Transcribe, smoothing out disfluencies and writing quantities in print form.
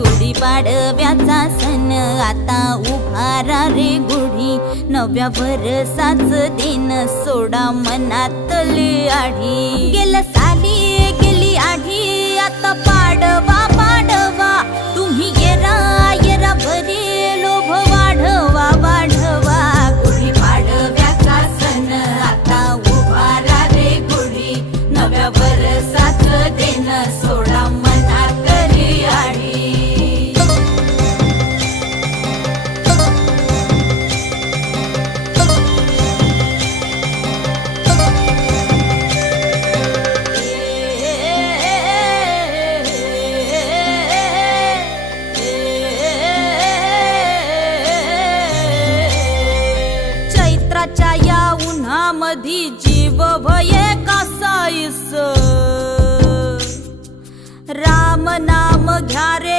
गुढीपाडव्याचा सण आता उभारा रे गुढी, नव्या वर्षाच दिन सोडा मनातली आढी। गेलं साली गेली आढी, आता पाडवा पाडवा, तुम्ही येरा येरा बरे लोभ वाढवा वाढवा। गुढीपाडव्याचा सण आता उभारा रे गुढी, नव्या वर्षाच दिन सोडा मनातली आढी। चैत्राच्या या उन्हामधी जीव भये कासाईस, राम नाम घ्या रे।